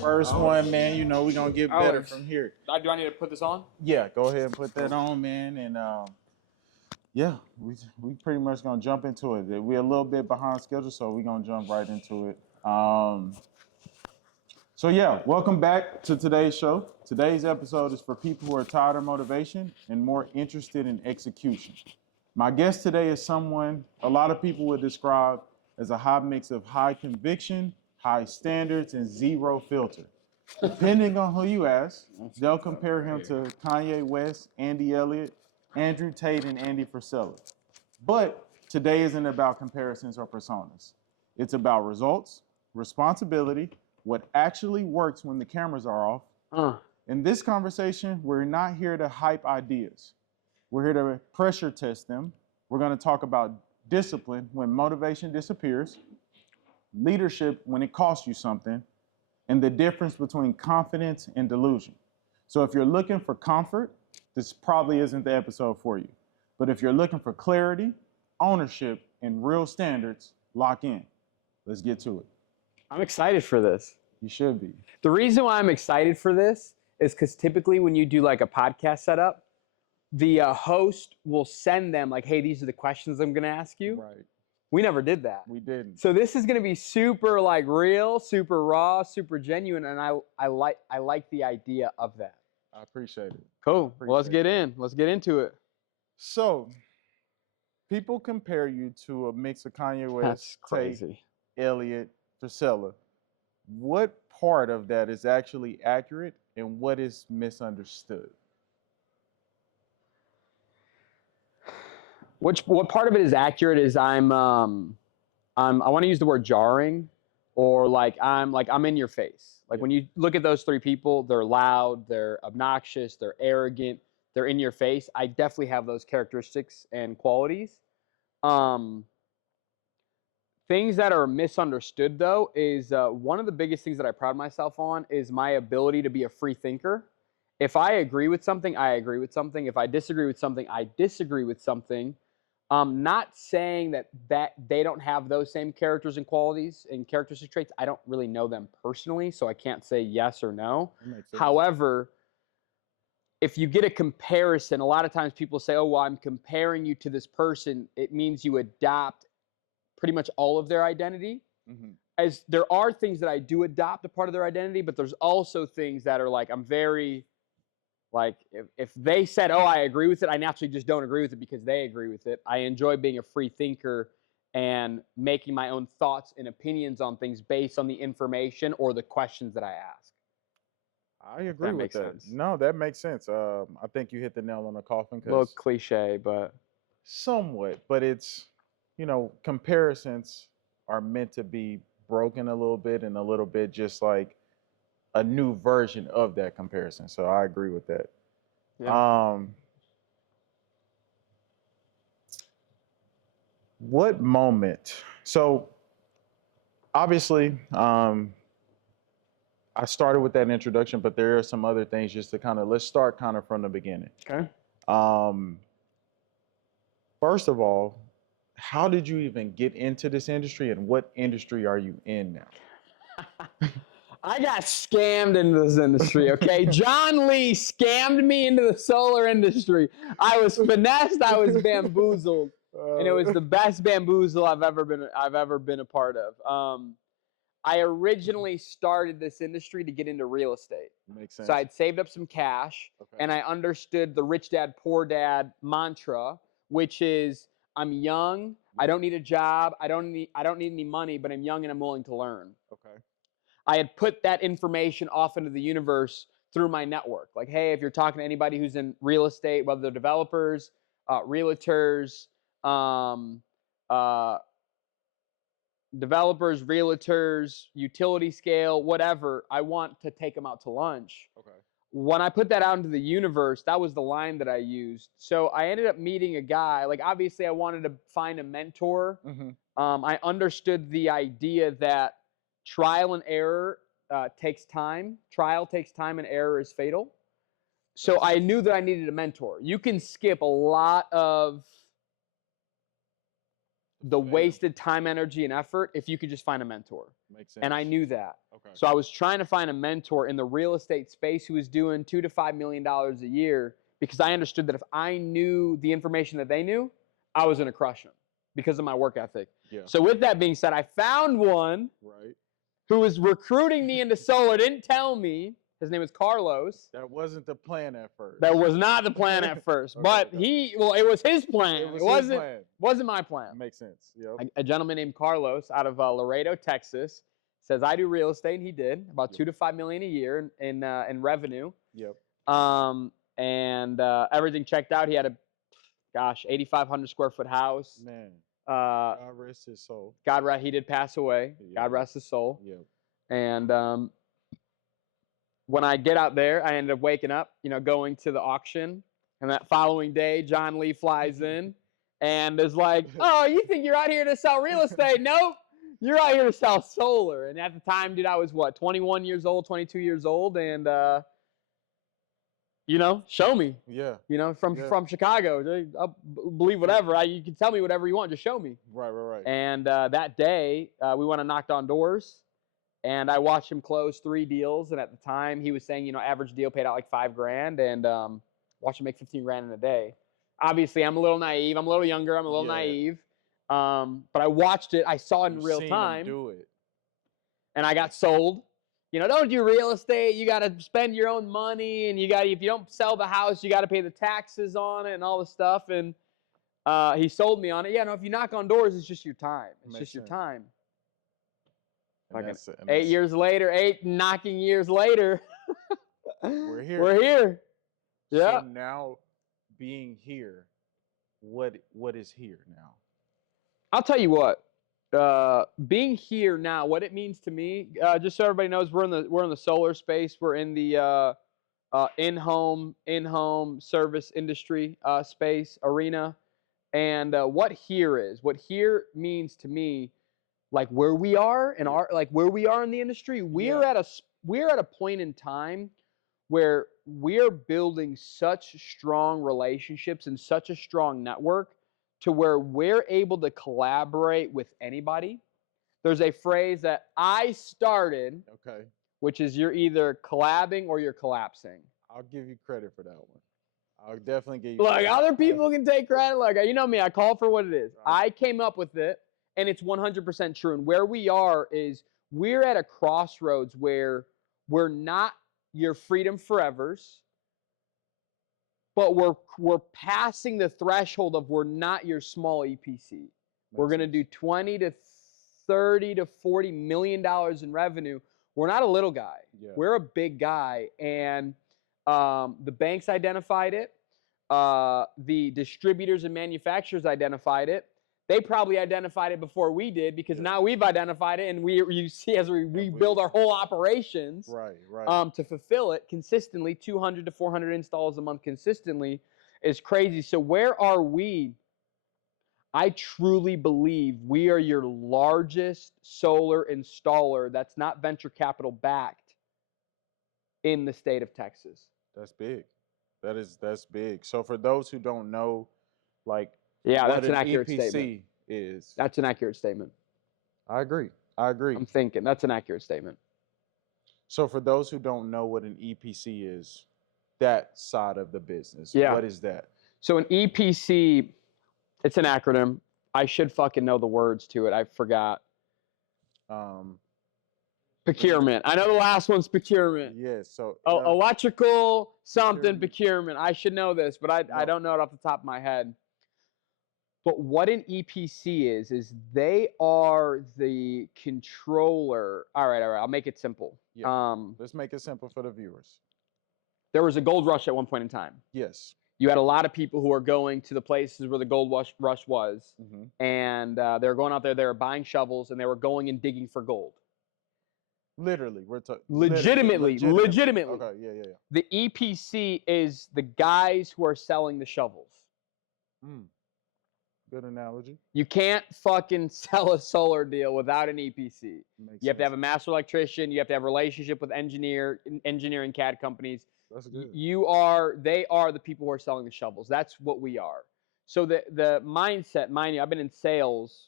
First one, man. You know we're gonna get better from here. Do I need to put this on? Yeah, go ahead and put that on, man. And yeah, we pretty much gonna jump into it. We're a little bit behind schedule, so we're gonna jump right into it. So yeah, welcome back to today's show. Today's episode is for people who are tired of motivation and more interested in execution. My guest today is someone a lot of people would describe as a hot mix of high conviction, high standards, and zero filter. Depending on who you ask, they'll compare him to Kanye West, Andy Elliott, Andrew Tate, and Andy Frisella. But today isn't about comparisons or personas. It's about results, responsibility, what actually works when the cameras are off. In this conversation, we're not here to hype ideas. We're here to pressure test them. We're going to talk about discipline when motivation disappears, leadership when it costs you something, and the difference between confidence and delusion. So if you're looking for comfort, this probably isn't the episode for you. But if you're looking for clarity, ownership, and real standards, lock in. Let's get to it. I'm excited for this. You should be. The reason why I'm excited for this is because typically when you do like a podcast setup, the host will send them like, hey, these are the questions I'm going to ask you. Right. We never did that. We didn't. So this is going to be super like real, super raw, super genuine, and I like the idea of that. I appreciate it. Cool. Well, let's get in. Let's get into it. So, people compare you to a mix of Kanye West, Tate, Elliott, Frisella. What part of that is actually accurate and what is misunderstood? What part of it is accurate is I want to use the word jarring, or I'm in your face. Like when you look at those three people, they're loud, they're obnoxious, they're arrogant, they're in your face. I definitely have those characteristics and qualities. Things that are misunderstood though is one of the biggest things that I pride myself on is my ability to be a free thinker. If I agree with something, I agree with something. If I disagree with something, I disagree with something. Not saying that they don't have those same characters and qualities and characteristic traits. I don't really know them personally, so I can't say yes or no. However, if you get a comparison, a lot of times people say, oh, well, I'm comparing you to this person. It means you adopt pretty much all of their identity. Mm-hmm. As there are things that I do adopt a part of their identity, but there's also things that are like, I'm very... Like, if they said, oh, I agree with it, I naturally just don't agree with it because they agree with it. I enjoy being a free thinker and making my own thoughts and opinions on things based on the information or the questions that I ask. I agree with that. No, that makes sense. I think you hit the nail on the coffin. A little cliche, but... Somewhat, but it's, comparisons are meant to be broken a little bit and a little bit just like a new version of that comparison. So I agree with that. Yeah. What moment? So obviously, I started with that introduction, but there are some other things just to let's start from the beginning. Okay. First of all, how did you even get into this industry and what industry are you in now? I got scammed into this industry, okay? John Lee scammed me into the solar industry. I was finessed, I was bamboozled, and it was the best bamboozle I've ever been a part of. I originally started this industry to get into real estate. Makes sense. So I'd saved up some cash, and I understood the rich dad, poor dad mantra, which is I'm young, I don't need a job, I don't need any money, but I'm young and I'm willing to learn. Okay. I had put that information off into the universe through my network. Like, hey, if you're talking to anybody who's in real estate, whether they're developers, realtors, utility scale, whatever, I want to take them out to lunch. Okay. When I put that out into the universe, that was the line that I used. So I ended up meeting a guy. Like, obviously, I wanted to find a mentor. Mm-hmm. I understood the idea that trial and error takes time. Trial takes time and error is fatal. So I knew that I needed a mentor. You can skip a lot of the Fail. wasted time, energy, and effort if you could just find a mentor. Makes sense. And I knew that. Okay. So I was trying to find a mentor in the real estate space who was doing $2 to $5 million a year, because I understood that if I knew the information that they knew, I was going to crush them because of my work ethic. Yeah. So with that being said, I found one Right. who was recruiting me into solar, didn't tell me. His name was Carlos. That wasn't the plan at first. That was not the plan at first, Okay, but okay. it was his plan. It was his wasn't plan. wasn't my plan. Makes sense. Yep. A gentleman named Carlos out of Laredo, Texas, says I do real estate, and he did about Yep. $2 to $5 million a year in revenue. Yep. And everything checked out. He had a 8,500 square foot house. Man. God God rest his soul. he did pass away. Yeah. God rest his soul. Yep. And when I get out there, I ended up waking up, going to the auction. And that following day, John Lee flies in and is like, "Oh, you think you're out here to sell real estate? Nope. You're out here to sell solar." And at the time, dude, I was 21 years old, 22 years old, and show me. Yeah. From Chicago. I'll believe whatever. You can tell me whatever you want. Just show me. Right. And that day, we went and knocked on doors, and I watched him close 3 deals. And at the time, he was saying, average deal paid out like $5,000, and watched him make $15,000 in a day. Obviously, I'm a little naive. I'm a little younger. I'm a little naive. But I watched it. I saw it in real time. Do it. And I got sold. Don't do real estate. You got to spend your own money, and if you don't sell the house, you got to pay the taxes on it and all this stuff. And he sold me on it. Yeah, no, if you knock on doors, it's just your time. It's Makes just your sense. time. And Fucking that's it. 8 years later, 8 knocking years later, We're here. We're here. Yeah. So now, being here, what is here now? I'll tell you what. Being here now, what it means to me, just so everybody knows, we're in the solar space. We're in the in-home service industry space arena, and what here means to me, like where we are in the industry, we're at a point in time where we're building such strong relationships and such a strong network to where we're able to collaborate with anybody. There's a phrase that I started, Okay. which is you're either collabing or you're collapsing. I'll give you credit for that one. I'll definitely give you Look, credit. other people can take credit. Look, you know me, I call it for what it is. Right. I came up with it, and it's 100% true. And where we are is we're at a crossroads where we're not your freedom forevers, but we're passing the threshold of we're not your small EPC. We're going to do 20 to 30 to 40 million dollars in revenue. We're not a little guy. Yeah. We're a big guy, and the banks identified it. The distributors and manufacturers identified it. They probably identified it before we did, because now we've identified it, and you see as we rebuild our whole operations, right. to fulfill it consistently, 200 to 400 installs a month consistently is crazy. So where are we? I truly believe we are your largest solar installer that's not venture capital backed in the state of Texas. That's big. That's big. So for those who don't know, like, Yeah, what that's an accurate EPC statement. is. That's an accurate statement. I agree. I'm thinking that's an accurate statement. So for those who don't know what an EPC is, that side of the business, Yeah. what is that? So an EPC, it's an acronym. I should fucking know the words to it. I forgot. Procurement. I know the last one's procurement. Yes. So Electrical something procurement. I should know this, but I No. don't know it off the top of my head. But what an EPC is they are the controller. All right. I'll make it simple. Yeah. Let's make it simple for the viewers. There was a gold rush at one point in time. Yes. You had a lot of people who are going to the places where the gold rush was, Mm-hmm. and they were going out there, they were buying shovels, and they were going and digging for gold. Literally, we're talking. Legitimately. Okay, yeah. The EPC is the guys who are selling the shovels. Good analogy. You can't fucking sell a solar deal without an EPC. Makes You have to have a sense. master electrician. You have to have a relationship with engineering CAD companies. That's good. They are the people who are selling the shovels. That's what we are. So the mindset, mind you, I've been in sales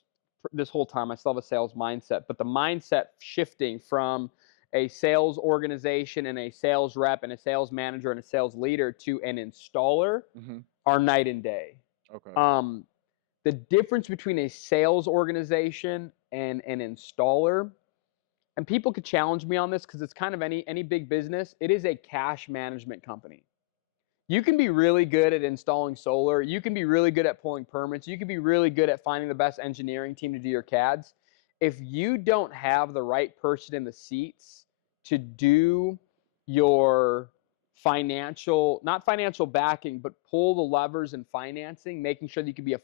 this whole time. I still have a sales mindset, but the mindset shifting from a sales organization and a sales rep and a sales manager and a sales leader to an installer are night and day. Okay. The difference between a sales organization and an installer, and people could challenge me on this because it's kind of any big business, it is a cash management company. You can be really good at installing solar. You can be really good at pulling permits. You can be really good at finding the best engineering team to do your CADs. If you don't have the right person in the seats to do your not financial backing, but pull the levers in financing, making sure that you can be a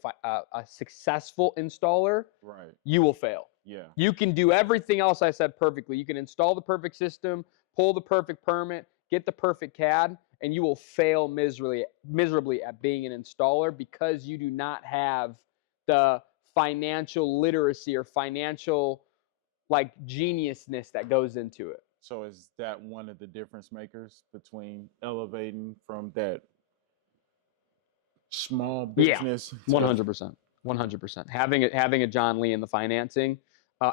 successful installer, Right. you will fail. Yeah. You can do everything else I said perfectly. You can install the perfect system, pull the perfect permit, get the perfect CAD, and you will fail miserably at being an installer because you do not have the financial literacy or financial geniusness that goes into it. So is that one of the difference makers between elevating from that small business? 100%. 100%. Having a John Lee in the financing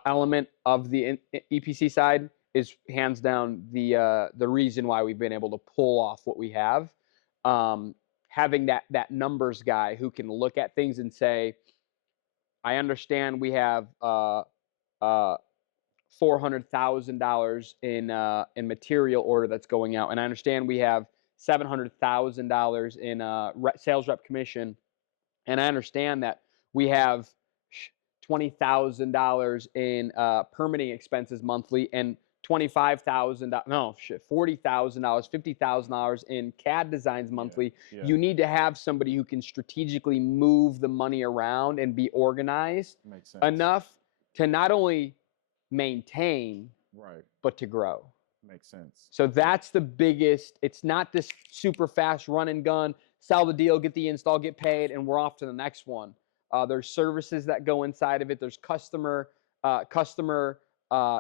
element of the EPC side is hands down the reason why we've been able to pull off what we have. Having that numbers guy who can look at things and say, I understand we have $400,000 in material order that's going out, and I understand we have $700,000 in sales rep commission, and I understand that we have $20,000 in permitting expenses monthly and $40,000, $50,000 in CAD designs monthly. Yeah. You need to have somebody who can strategically move the money around and be organized enough to not only maintain, but to grow. Makes sense. So that's the biggest. It's not this super fast run and gun, sell the deal, get the install, get paid, and we're off to the next one. There's services that go inside of it. There's customer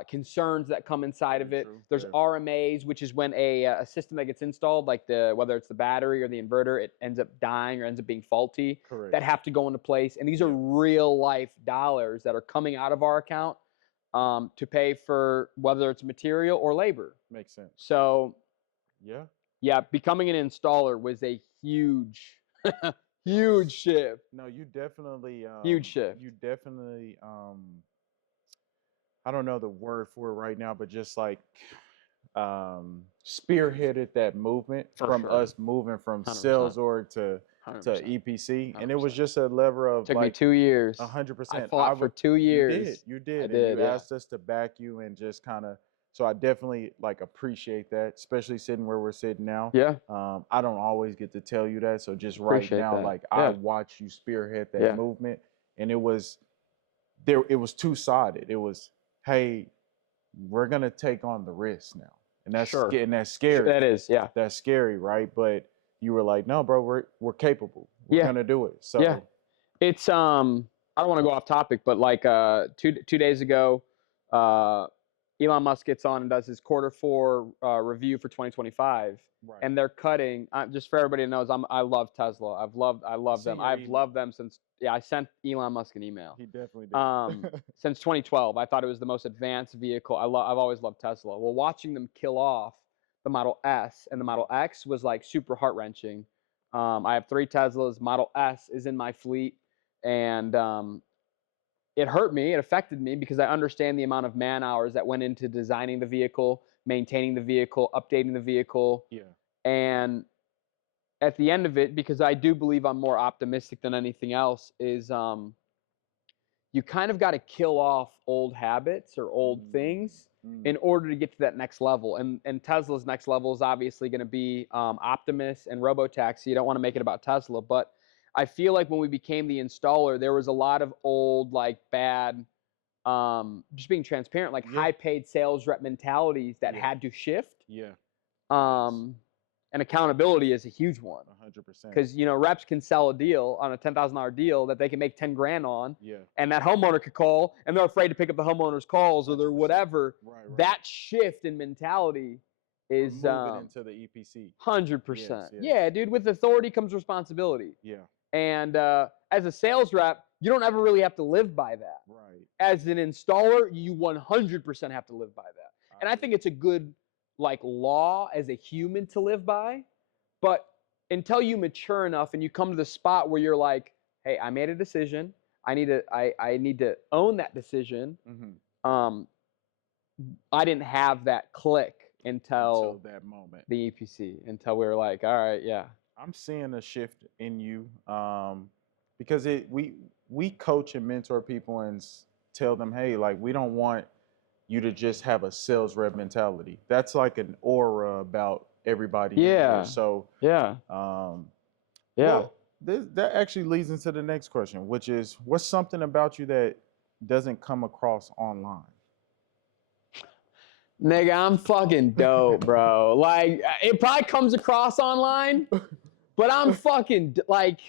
concerns that come inside of it. There's RMAs, which is when a system that gets installed, like whether it's the battery or the inverter, it ends up dying or ends up being faulty. Correct. That have to go into place. And these are real life dollars that are coming out of our account to pay for whether it's material or labor. Makes sense. So, yeah, becoming an installer was a huge, huge shift. No, you definitely huge shift. You definitely I don't know the word for it right now, but just like spearheaded that movement from us moving from 100%. sales org to 100%. EPC, and it was just a lever of Took me 2 years. 100%. I fought for 2 years. You did. I did, and you asked us to back you and just kind of. So I definitely appreciate that, especially sitting where we're sitting now. Yeah. I don't always get to tell you that, so just right now, I watch you spearhead that movement, and it was two-sided. It was, hey, we're gonna take on the risk now, and that's and that's scary. That is, that's scary, right? But you were like, no, bro, we're capable. We're gonna do it. So it's I don't want to go off topic, but two days ago, Elon Musk gets on and does his Q4 review for 2025, and they're cutting. Just for everybody who knows, I love Tesla. I love them. I've loved them since. I sent Elon Musk an email. He definitely did. Since 2012, I thought it was the most advanced vehicle. I've always loved Tesla. Well, watching them kill off the Model S and the Model X was super heart wrenching. I have 3 Teslas. Model S is in my fleet, and it hurt me. It affected me because I understand the amount of man hours that went into designing the vehicle, maintaining the vehicle, updating the vehicle. Yeah. And at the end of it, because I do believe I'm more optimistic than anything else, is you kind of got to kill off old habits or old things in order to get to that next level. And Tesla's next level is obviously going to be Optimus and Robotaxi. You don't want to make it about Tesla, but I feel like when we became the installer, there was a lot of old, bad, just being transparent, high-paid sales rep mentalities that had to shift. Yeah. And accountability is a huge one. 100%. Because, reps can sell a deal on a $10,000 deal that they can make 10 grand on. Yeah. And that homeowner could call, and they're afraid to pick up the homeowner's calls or their whatever. Right. That shift in mentality is moving into the EPC. 100%. Yeah, dude. With authority comes responsibility. Yeah. And as a sales rep, you don't ever really have to live by that. Right. As an installer, you 100% have to live by that. And I think it's a good like law as a human to live by. But until you mature enough and you come to the spot where you're like, hey, I made a decision. I need to own that decision. Mm-hmm. I didn't have that click until that moment. The EPC, until we were like, all right, yeah. I'm seeing a shift in you because we coach and mentor people and tell them, hey, like we don't want you to just have a sales rep mentality. That's like an aura about everybody. Yeah. Here. So yeah. Well, that actually leads into the next question, which is, what's something about you that doesn't come across online? Nigga, I'm fucking dope, bro. Like, it probably comes across online, but I'm fucking, like...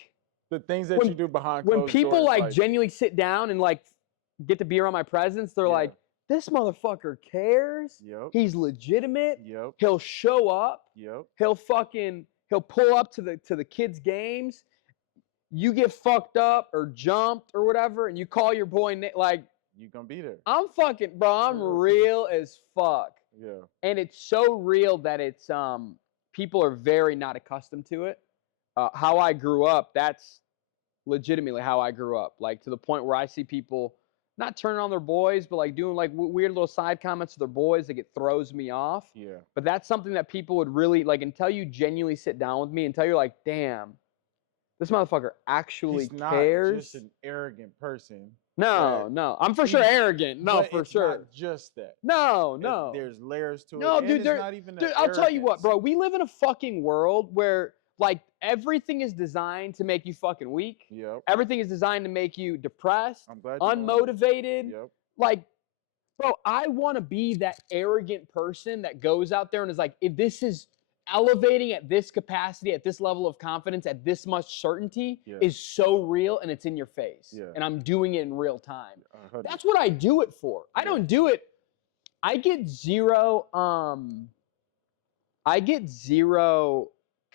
The things that you do behind closed doors. When people, like, genuinely sit down and, like, get to be around my presence, they're like, this motherfucker cares. Yep. He's legitimate. Yep. He'll show up. Yep. He'll pull up to the kids' games. You get fucked up or jumped or whatever, and you call your boy, like... You gonna be there. I'm real as fuck. Yeah. And it's so real that it's people are very not accustomed to it. How I grew up, that's legitimately how I grew up. Like to the point where I see people not turning on their boys, but like doing like weird little side comments to their boys, like it throws me off. Yeah. But that's something that people would really like until you genuinely sit down with me, until you're like, damn, this motherfucker actually cares. He's not just an arrogant person. No. I'm for sure arrogant. No, for it's sure. Not just that. No. There's layers to it. No, dude. I'll tell you what, arrogance. bro. We live in a fucking world where like everything is designed to make you fucking weak. Yep. Everything is designed to make you depressed, I'm glad unmotivated. Yep. Like, bro, I want to be that arrogant person that goes out there and is like, if this is elevating at this capacity, at this level of confidence, at this much certainty is so real and it's in your face. Yeah. And I'm doing it in real time. That's what I do it for. I don't do it. I get zero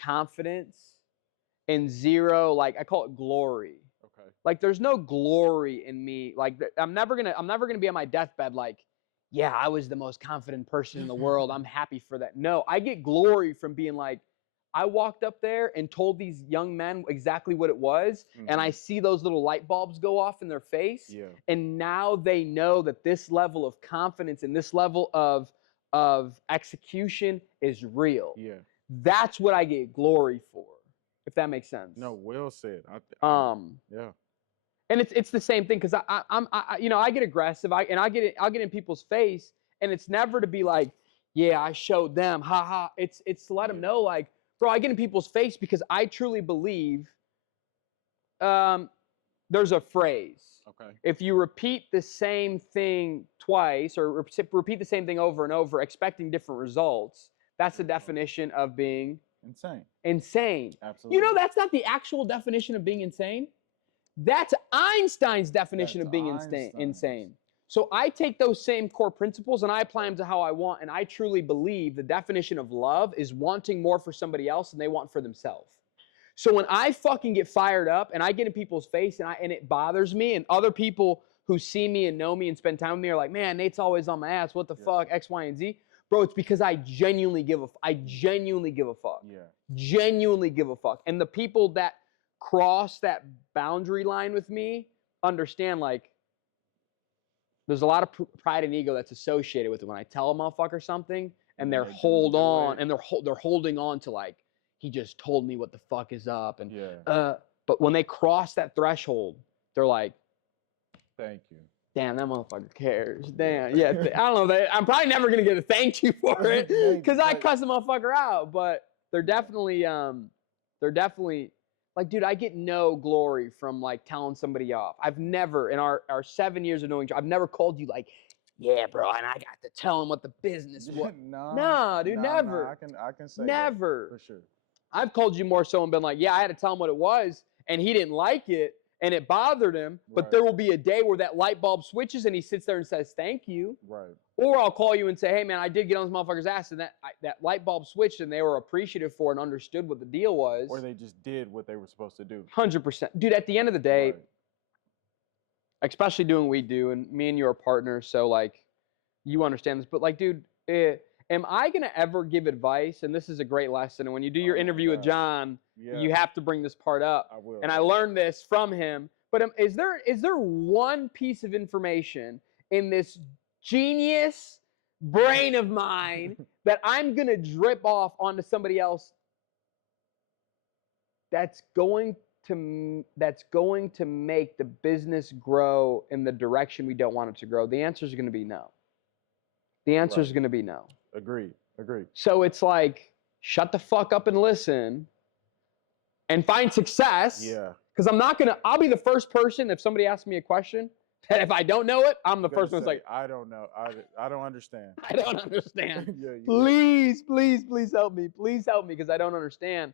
confidence and zero, like I call it glory. Okay. Like there's no glory in me. Like I'm never gonna be on my deathbed like, yeah, I was the most confident person in the world. I'm happy for that. No, I get glory from being like, I walked up there and told these young men exactly what it was, and I see those little light bulbs go off in their face, and now they know that this level of confidence and this level of execution is real. Yeah, that's what I get glory for, if that makes sense. No, well said. Yeah. And it's the same thing because I get aggressive. I'll get in people's face, and it's never to be like, yeah, I showed them, haha. It's to let them know, like, bro, I get in people's face because I truly believe. There's a phrase. Okay. If you repeat the same thing twice or repeat the same thing over and over, expecting different results, that's the definition of being insane. Absolutely. You know, that's not the actual definition of being insane. That's Einstein's definition of being insane. So I take those same core principles and I apply them to how I want. And I truly believe the definition of love is wanting more for somebody else than they want for themselves. So when I fucking get fired up and I get in people's face and it bothers me, and other people who see me and know me and spend time with me are like, man, Nate's always on my ass. What the fuck? X, Y, and Z. Bro, it's because I genuinely give a fuck. Yeah. Genuinely give a fuck. And the people that cross that boundary line with me understand, like, there's a lot of pride and ego that's associated with it. When I tell a motherfucker something and they're holding on to, like, he just told me what the fuck is up. And but when they cross that threshold, they're like, thank you. Damn, that motherfucker cares. Damn, yeah. I don't know. I'm probably never gonna get a thank you for it because I cuss the motherfucker out. But they're definitely like, dude, I get no glory from like telling somebody off. I've never, in our 7 years of knowing, I've never called you like, yeah, bro, and I got to tell him what the business was. No, dude, never. I can say never. That for sure. I've called you more so and been like, yeah, I had to tell him what it was, and he didn't like it, and it bothered him, but Right. there will be a day where that light bulb switches and he sits there and says, thank you. Right. Or I'll call you and say, hey, man, I did get on this motherfucker's ass, and that light bulb switched, and they were appreciative for and understood what the deal was. Or they just did what they were supposed to do. 100%. Dude, at the end of the day, Right. especially doing what we do, and me and you are partners, so, like, you understand this, but, like, dude, am I going to ever give advice? And this is a great lesson, and when you do your interview with John, you have to bring this part up. I will. And I learned this from him. But is there one piece of information in this genius brain of mine that I'm going to drip off onto somebody else that's going to make the business grow in the direction we don't want it to grow? The answer is going to be no. The answer is going to be no. Agreed. So it's like, shut the fuck up and listen and find success. Yeah. Because I'll be the first person, if somebody asks me a question, that if I don't know it, I'm the first one that's like, I don't know. I don't understand. I don't understand. Yeah, Please help me. Please help me, because I don't understand.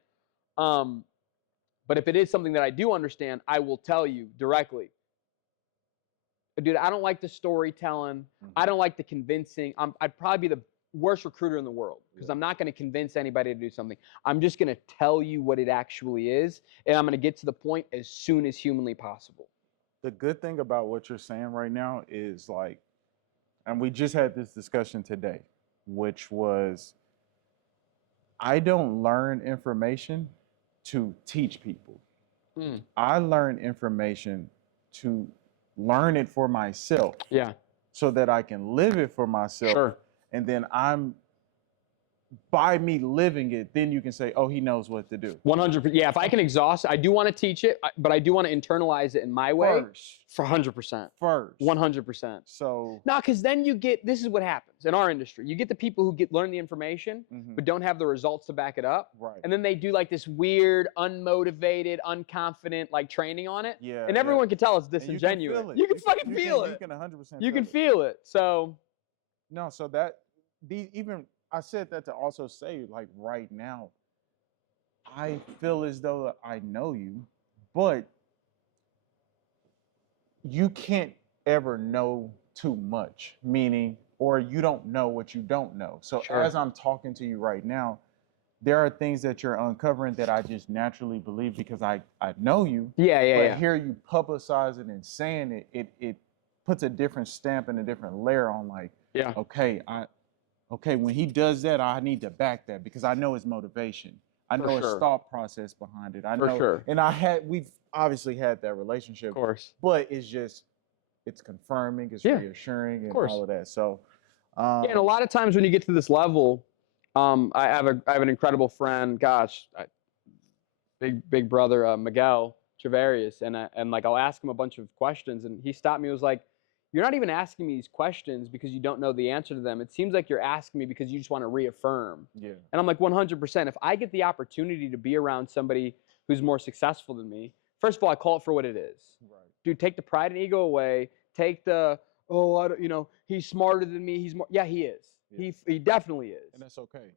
But if it is something that I do understand, I will tell you directly. Dude, I don't like the storytelling. Mm-hmm. I don't like the convincing. I'd probably be the worst recruiter in the world, because I'm not going to convince anybody to do something. I'm just going to tell you what it actually is, and I'm going to get to the point as soon as humanly possible. The good thing about what you're saying right now is, like, and we just had this discussion today, which was, I don't learn information to teach people. I learn information to learn it for myself. Yeah. So that I can live it for myself. Sure. And then by me living it, then you can say, oh, he knows what to do. 100%. Yeah, if I can exhaust it, I do want to teach it, but I do want to internalize it in my way. For 100%. First. 100%. So. No, because then this is what happens in our industry. You get the people who learn the information, but don't have the results to back it up. Right. And then they do like this weird, unmotivated, unconfident like training on it. Yeah. And everyone can tell it's disingenuous. You can fucking feel it. You can 100% You can feel it. So. No, so I said that to also say, like, right now, I feel as though I know you, but you can't ever know too much, meaning, or you don't know what you don't know. So as I'm talking to you right now, there are things that you're uncovering that I just naturally believe because I know you. But hear you publicizing and saying it puts a different stamp and a different layer on, like, okay, when he does that, I need to back that because I know his motivation. I know his thought process behind it. I know, and we've obviously had that relationship. Of course. But it's confirming, it's reassuring, and all of that. So, and a lot of times when you get to this level, I have an incredible friend. Gosh, big brother Miguel Travarius, and like I'll ask him a bunch of questions, and he stopped me. He was like, you're not even asking me these questions because you don't know the answer to them. It seems like you're asking me because you just want to reaffirm. Yeah. And I'm like, 100%. If I get the opportunity to be around somebody who's more successful than me, first of all, I call it for what it is. Right. Dude, take the pride and ego away. Take the, he's smarter than me. He's more. Yeah, he is. Yeah. He definitely is. And that's okay.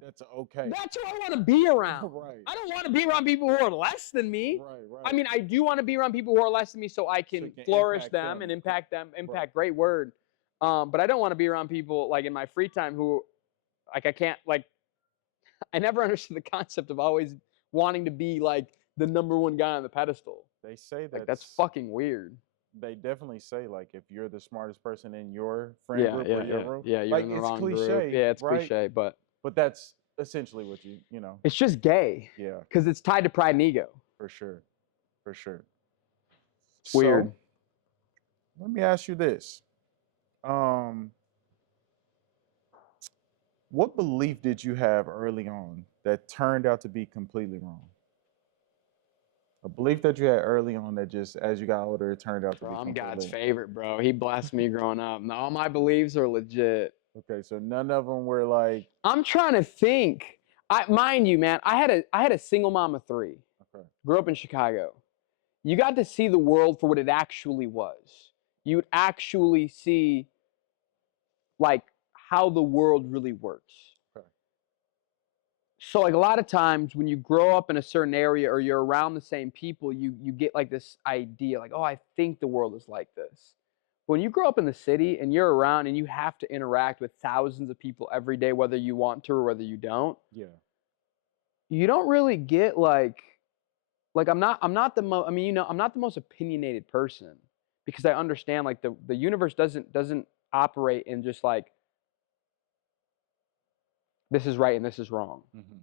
That's okay. That's who I want to be around. Right. I don't want to be around people who are less than me. Right. I mean, I do want to be around people who are less than me so I can flourish them and impact them. Impact, great word. But I don't want to be around people like in my free time who, like, I can't, like, I never understood the concept of always wanting to be like the number one guy on the pedestal. They say that. Like, that's fucking weird. They definitely say, like, if you're the smartest person in your friend group or your room, you're like, in the it's wrong cliche, group. Yeah, it's right? cliche, but that's essentially what you know. It's just gay. Yeah. Because it's tied to pride and ego. For sure. Weird. So, let me ask you this. What belief did you have early on that turned out to be completely wrong? A belief that you had early on that just, as you got older, it turned out to be completely I'm God's favorite, bro. He blessed me growing up. And all my beliefs are legit. Okay, so none of them were like... I'm trying to think. Mind you, man, I had a single mom of 3. Okay. Grew up in Chicago. You got to see the world for what it actually was. You would actually see, like, how the world really works. Okay. So like a lot of times when you grow up in a certain area or you're around the same people, you get like this idea like, oh, I think the world is like this. When you grow up in the city and you're around and you have to interact with thousands of people every day, whether you want to or whether you don't, Yeah. you don't really get like I'm not the most, I mean, I'm not the most opinionated person because I understand like the universe doesn't operate in just like this is right and this is wrong. Mm-hmm.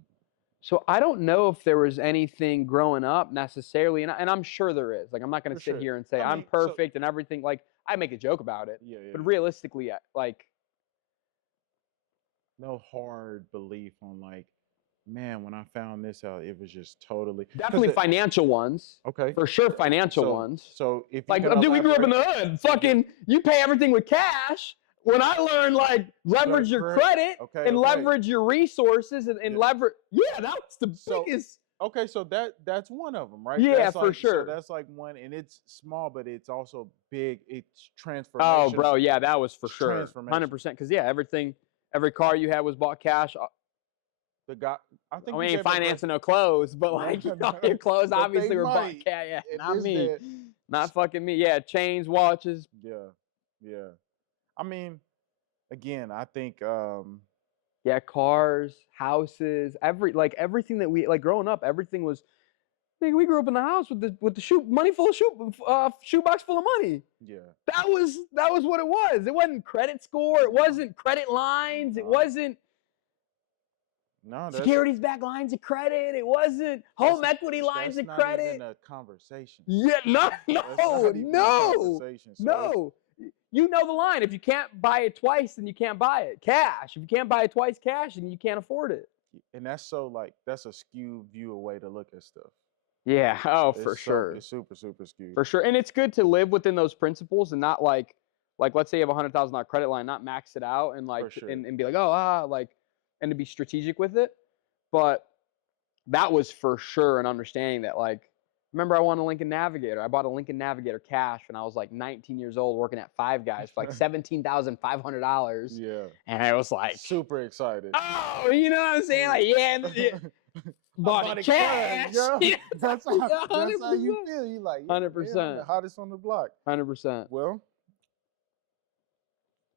So I don't know if there was anything growing up necessarily, and I'm sure there is. Like I'm not going to sit here and say I'm perfect and everything. Like I make a joke about it, but realistically, like no hard belief on like, man, when I found this out, it was just totally definitely financial ones. Okay, for sure, financial ones. So if you like, dude, we grew up in the hood. Fucking, you pay everything with cash. When I learned like leverage your credit and leverage your resources and leverage, that was the biggest. Okay, so that's one of them, right? Yeah, that's for sure. So that's like one, and it's small, but it's also big. It's transformation. Oh, bro, yeah, that was for sure, 100%. Because every car you had was bought cash. The guy, I think we ain't financing no clothes, but like your clothes obviously were bought cash. Yeah, not me, not fucking me. Yeah, chains, watches. Yeah. I mean, again, I think. Cars, houses, everything that we like growing up, everything was. We grew up in the house with the shoebox full of money. Yeah. That was what it was. It wasn't credit score. It wasn't credit lines. It wasn't. Securities back lines of credit. It wasn't home equity lines of credit. That's not even a conversation. Yeah, no. You know the line. If you can't buy it twice, then you can't buy it. Cash. If you can't buy it twice cash, then you can't afford it. And that's a skewed view a way to look at stuff. Yeah. Oh, for sure. It's super, super skewed. For sure. And it's good to live within those principles and not like let's say you have a $100,000 credit line, not max it out and and be like, and to be strategic with it. But that was for sure an understanding that remember I wanted a Lincoln Navigator. I bought a Lincoln Navigator cash when I was like 19 years old working at Five Guys for like $17,500. Yeah. And I was like super excited. Oh, you know what I'm saying? Like, bought it cash. That's how you feel. You like 100%. The hottest on the block. 100%. Well,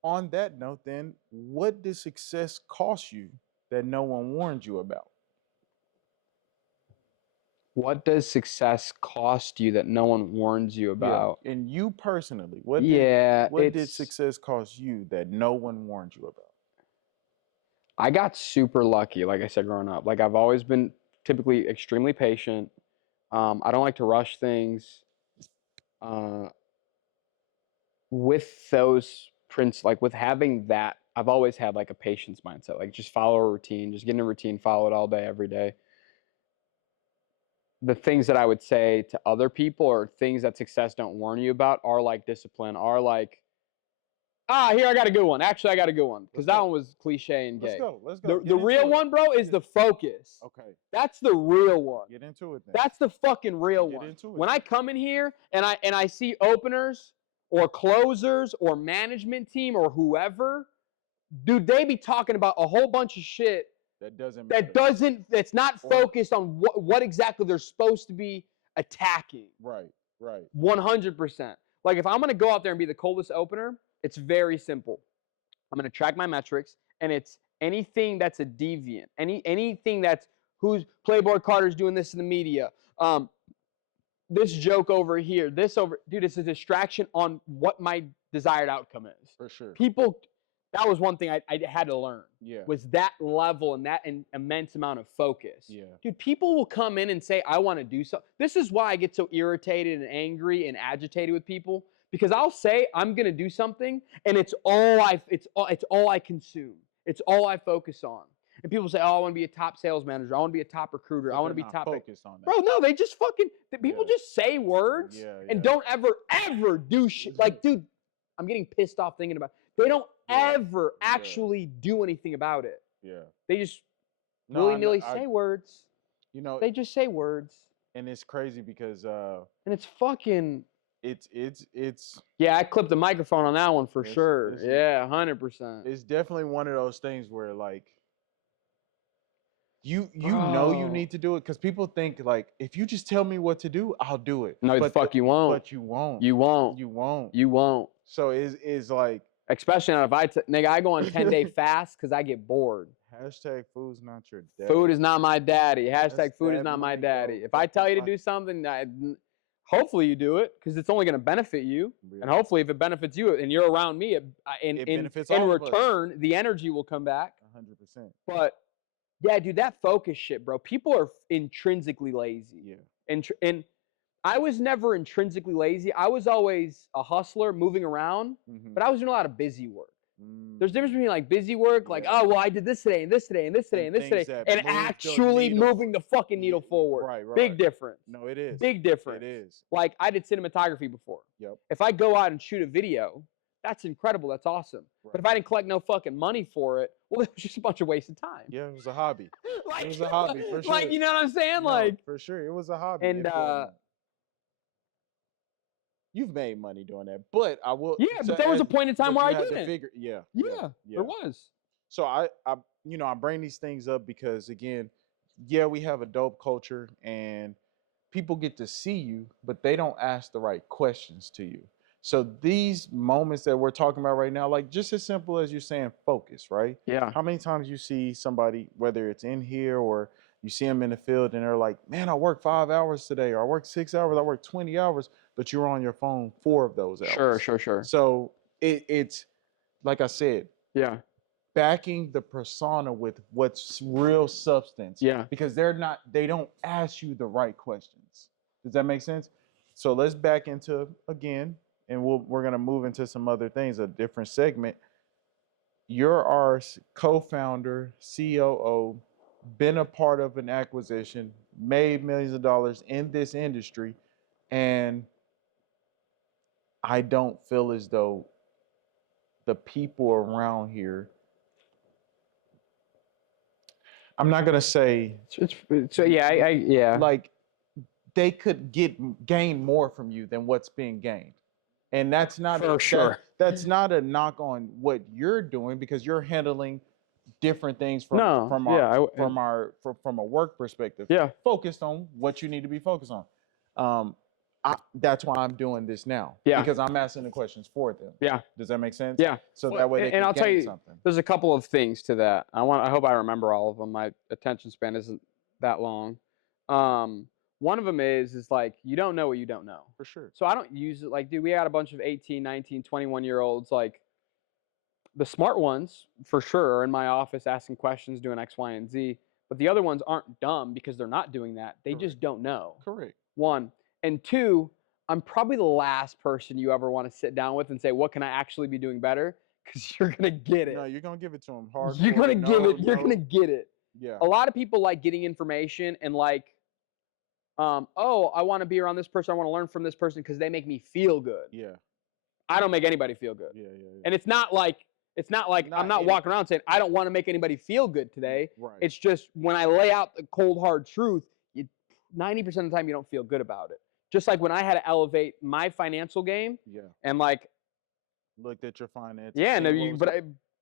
on that note, then, what did success cost you that no one warned you about? What does success cost you that no one warns you about? Yeah. And you personally, what did success cost you that no one warned you about? I got super lucky, like I said, growing up. Like I've always been typically extremely patient. I don't like to rush things. With those with having that, I've always had like a patience mindset. Like just follow a routine, just get in a routine, follow it all day, every day. The things that I would say to other people or things that success don't warn you about are like discipline, are like, here, I got a good one. Actually, I got a good one. Because that one was cliche and gay. Let's go. The real one, bro, is the focus. Okay. That's the real one. Get into it then. That's the fucking real one. When I come in here and I see openers or closers or management team or whoever, dude, they be talking about a whole bunch of shit that's not focused on what exactly they're supposed to be attacking. Right. 100%. Like if I'm going to go out there and be the coldest opener, it's very simple. I'm going to track my metrics, and it's anything that's a deviant, anything that's who's Playboy Carter's doing this in the media, this joke over here, dude, it's a distraction on what my desired outcome is. For sure. That was one thing I had to learn. Yeah. Was that level and that immense amount of focus. Yeah. Dude, people will come in and say, I want to do something. This is why I get so irritated and angry and agitated with people. Because I'll say I'm gonna do something, and it's all I consume. It's all I focus on. And people say, "Oh, I want to be a top sales manager. I want to be a top recruiter. I want to be top." Focused on that. Bro, no, they just people just say words and don't ever do shit. Like, dude, I'm getting pissed off thinking about it. They don't ever actually do anything about it. Yeah. They just willy-nilly say words. You know, they just say words. And it's crazy because and it's fucking. It's yeah, I clipped the microphone on that one for sure. Yeah, 100%. It's definitely one of those things where like You know you Bro. need to do it because people think like if you just tell me what to do, I'll do it. No, the fuck you won't. But you won't. You won't. You won't. You won't. So is like Especially now if nigga, I go on 10-day fast because I get bored. hashtag food's not your daddy. Food is not my daddy. Hashtag That's food is that not my money, daddy. bro. If I tell you to Like- do something, hopefully you do it because it's only going to benefit you. Yeah. And hopefully if it benefits you and you're around me, It benefits in all of us. return, the energy will come back. 100%. But yeah, dude, that focus shit, bro. People are intrinsically lazy. Yeah. And I was never intrinsically lazy. I was always a hustler, moving around, Mhm. but I was doing a lot of busy work. Mm. There's a difference between like busy work, like, Yeah. oh, well, I did this today and this today and this today and And this today, things that and move the actually needle moving the fucking needle forward. Right, right. Big difference. No, it is. Big difference. It is. Like, I did cinematography before. Yep. If I go out and shoot a video, that's incredible. That's awesome. Right. But if I didn't collect no fucking money for it, well, it was just a bunch of wasted time. Yeah, it was a hobby. Like, It was a hobby, for Like, sure. you know what I'm saying? No, Like, for sure, it was a hobby. and You've made money doing that, but I will. yeah, but there was a point in time but where I you had to didn't. figure. Yeah, Yeah, there was. So I bring these things up because again, yeah, we have a dope culture and people get to see you, but they don't ask the right questions to you. So these moments that we're talking about right now, like just as simple as you saying focus, right? Yeah. How many times you see somebody, whether it's in here or you see them in the field and they're like, man, I worked 5 hours today, or I worked 6 hours, I worked 20 hours, but you're on your phone 4 of those hours. Sure. So it's like I said, Yeah. backing the persona with what's real substance. Yeah. Because they don't ask you the right questions. Does that make sense? So let's back into again, and we're gonna move into some other things, a different segment. You're our co-founder, COO, been a part of an acquisition, made millions of dollars in this industry, and I don't feel as though the people around here, I'm not gonna say So yeah, yeah. like they could gain more from you than what's being gained. And that's not For sure. That's not a knock on what you're doing because you're handling different things from a work perspective. Yeah. Focused on what you need to be focused on. That's why I'm doing this now. Yeah. Because I'm asking the questions for them. Yeah. Does that make sense? Yeah. So Well, that way they and can I'll tell gain you, something. There's a couple of things to that. I hope I remember all of them. My attention span isn't that long. One of them is like, you don't know what you don't know. For sure. So I don't use it like, dude, we had a bunch of 18, 19, 21-year-olds, like the smart ones for sure are in my office asking questions, doing X, Y, and Z. But the other ones aren't dumb because they're not doing that. They just don't know. Correct. One. And two, I'm probably the last person you ever want to sit down with and say, what can I actually be doing better? Because you're going to get it. No, you're going to give it to them hard. You're going to give it. You're going to get it. Yeah. A lot of people like getting information and like, oh, I want to be around this person. I want to learn from this person because they make me feel good. Yeah. I don't make anybody feel good. Yeah. And it's not like I'm not walking around saying I don't want to make anybody feel good today. Right. It's just when I lay out the cold hard truth, 90% of the time you don't feel good about it. Just like when I had to elevate my financial game. Yeah. And like Looked at your finances. yeah, no,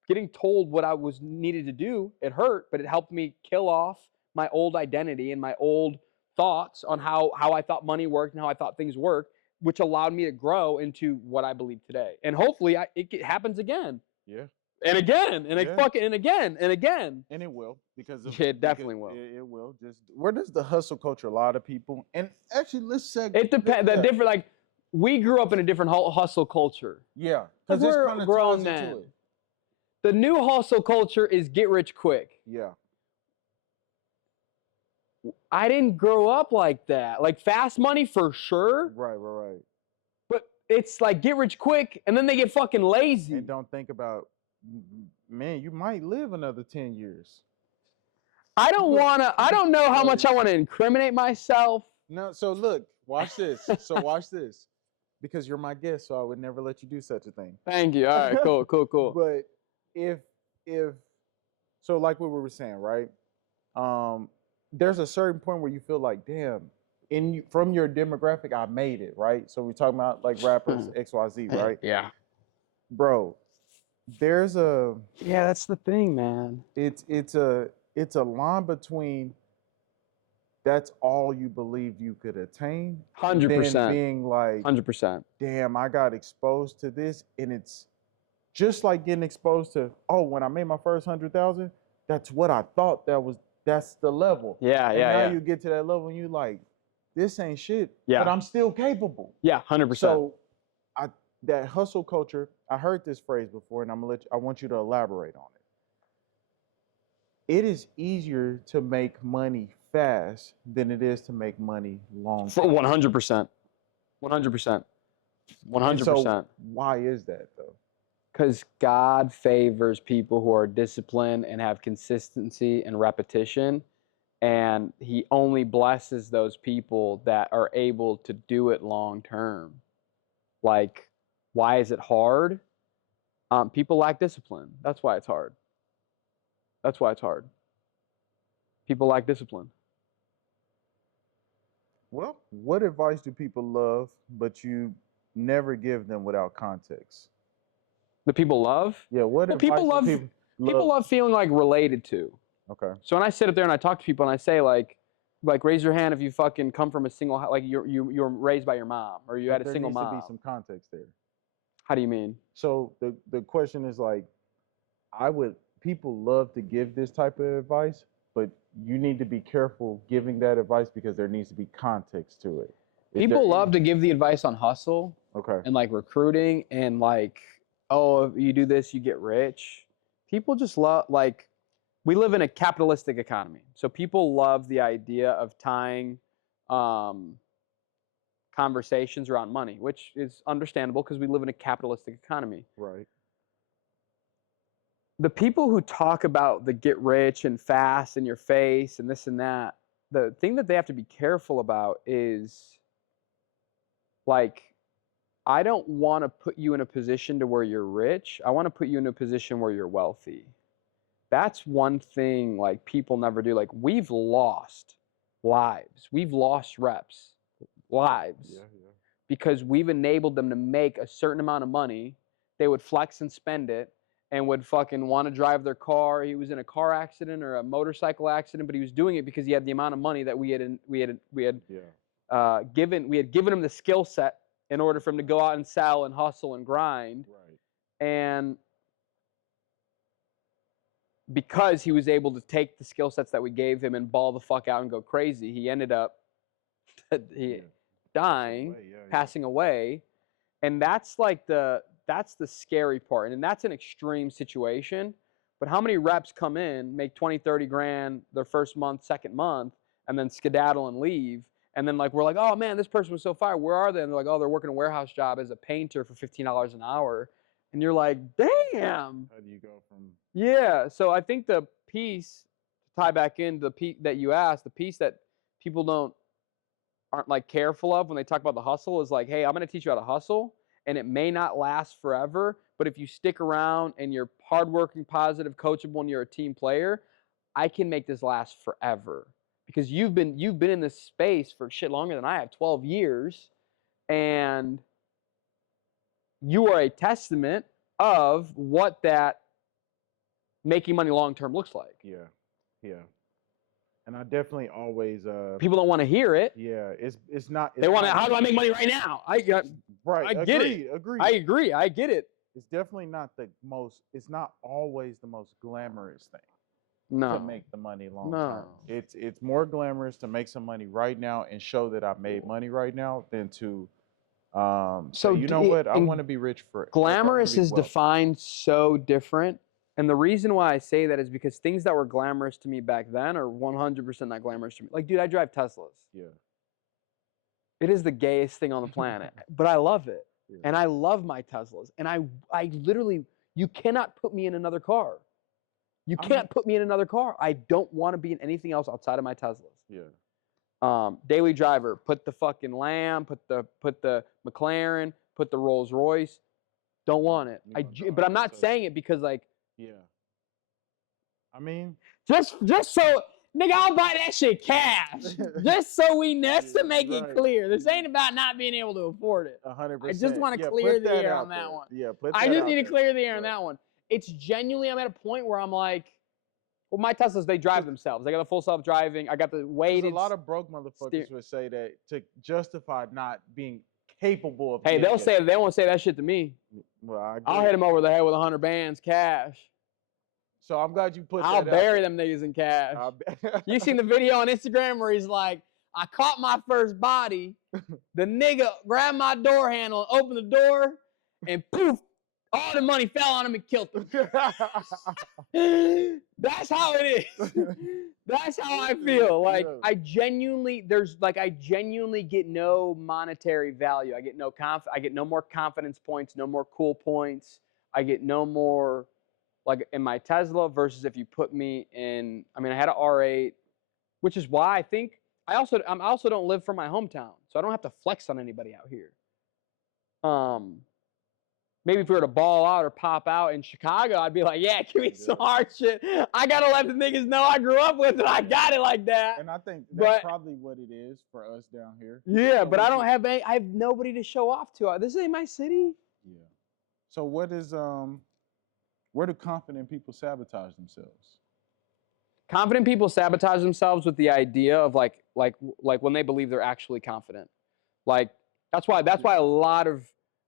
getting told what I was needed to do, it hurt, but it helped me kill off my old identity and my old thoughts on how I thought money worked and how I thought things worked, which allowed me to grow into what I believe today. And hopefully it happens again. Yeah. And again, and Yeah. and again, and again. And it will because It definitely will. It will. Just where does the hustle culture? A lot of people, and actually, let's say It depends. The different, like, we grew up in a different hustle culture. Yeah, Because this we're kinda grown ties into men. it. The new hustle culture is get rich quick. Yeah. I didn't grow up like that. Like fast money for sure, Right. but it's like get rich quick, and then they get fucking lazy. And don't think about, man, you might live another 10 years. I don't know how much I want to incriminate myself. No, so look, watch this. Watch this. Because you're my guest, so I would never let you do such a thing. Thank you. All right, cool. But if so, like what we were saying, right? There's a certain point where you feel like, damn, from your demographic, I made it, right? So we're talking about like rappers XYZ, right? Yeah. Bro, there's a Yeah, that's the thing, man. it's it's a line between that's all you believed you could attain, 100%. then being like, 100%. damn, I got exposed to this, and it's just like getting exposed to, oh, when I made my first 100,000, that's what I thought that's the level. Yeah, and yeah, now yeah. you get to that level and you like, this ain't shit, Yeah. but I'm still capable. Yeah, 100%. So that hustle culture, I heard this phrase before, and I want you to elaborate on it. It is easier to make money fast than it is to make money long For term. 100%. 100%. 100%. So why is that though? Because God favors people who are disciplined and have consistency and repetition. And he only blesses those people that are able to do it long term. Like, why is it hard? People lack discipline. That's why it's hard. That's why it's hard. People lack discipline. Well, what advice do people love, but you never give them without context? The people love? Yeah, what Well, advice people do people love feeling like related to. Okay. So when I sit up there and I talk to people and I say like raise your hand if you fucking come from a single, like you were raised by your mom or you had a single mom. There needs to be some context there. How do you mean? So the question is like, people love to give this type of advice, but you need to be careful giving that advice because there needs to be context to it. People love to give the advice on hustle. Okay. And like recruiting and like, oh, if you do this, you get rich. People just love, like, we live in a capitalistic economy. So people love the idea of tying conversations around money, which is understandable because we live in a capitalistic economy. Right. The people who talk about the get rich and fast in your face and this and that, the thing that they have to be careful about is like, I don't want to put you in a position to where you're rich. I want to put you in a position where you're wealthy. That's one thing like people never do. Like we've lost lives. We've lost reps, lives, because we've enabled them to make a certain amount of money. They would flex and spend it and would fucking want to drive their car. He was in a car accident or a motorcycle accident, but he was doing it because he had the amount of money that we had given him the skill set in order for him to go out and sell and hustle and grind. Right. And because he was able to take the skill sets that we gave him and ball the fuck out and go crazy, he ended up dying, passing away. And that's like that's the scary part. And that's an extreme situation. But how many reps come in, make 20, 30 grand their first month, second month, and then skedaddle and leave? And then like we're like, oh man, this person was so fire. Where are they? And they're like, oh, they're working a warehouse job as a painter for $15 an hour. And you're like, damn. How do you go from? Yeah. So I think the piece to tie back into the piece that you asked, the piece that people aren't like careful of when they talk about the hustle is like, hey, I'm going to teach you how to hustle, and it may not last forever, but if you stick around and you're hardworking, positive, coachable, and you're a team player, I can make this last forever. Because you've been in this space for shit longer than I have, 12 years, and you are a testament of what that making money long term looks like. Yeah. And I definitely always people don't want to hear it. Yeah, it's not. They want to. How do I make money right now? I get it. Agreed. I agree. I get it. It's definitely not the most. It's not always the most glamorous thing. No. To make the money long term. It's more glamorous to make some money right now and show that I made money right now than to so you know what? I want to be rich for glamorous is defined so different. And the reason why I say that is because things that were glamorous to me back then are 100% not glamorous to me. Like, dude, I drive Teslas. Yeah. It is the gayest thing on the planet, but I love it. Yeah. And I love my Teslas. And I literally, you cannot put me in another car. You can't put me in another car. I don't want to be in anything else outside of my Teslas. Yeah. Daily driver, put the fucking Lamb, put the McLaren, put the Rolls Royce. Don't want it. But I'm not saying it because like. Yeah. I mean. Just so, nigga, I'll buy that shit cash. Just so to make it clear. This ain't about not being able to afford it. 100%. I just want to clear the air on that one. Yeah, I just need to clear the air on that one. It's genuinely, I'm at a point where I'm like, Well, my Teslas, they drive themselves. They got the full self-driving. I got the weighted. There's a lot of broke motherfuckers would say that to justify not being capable of. Hey, they won't say that shit to me. Well, I agree. I'll hit them over the head with 100 bands cash. So I'm glad you put that I'll out bury there. them niggas in cash. You seen the video on Instagram where he's like, I caught my first body. The nigga grabbed my door handle and opened the door, and poof, all the money fell on him and killed him. That's how it is. That's how I feel. Like I genuinely get no monetary value. I get no more confidence points, no more cool points. I get no more like in my Tesla versus if you put me in. I mean, I had an R8, which is why I think I also don't live from my hometown, so I don't have to flex on anybody out here. Maybe if we were to ball out or pop out in Chicago, I'd be like, yeah, give me some hard shit. I got to let the niggas know I grew up with it. I got it like that. And I think that's probably what it is for us down here. Yeah, but I have nobody to show off to. This ain't my city. Yeah. So what is, where do confident people sabotage themselves? Confident people sabotage themselves with the idea of like when they believe they're actually confident. Like, that's why a lot of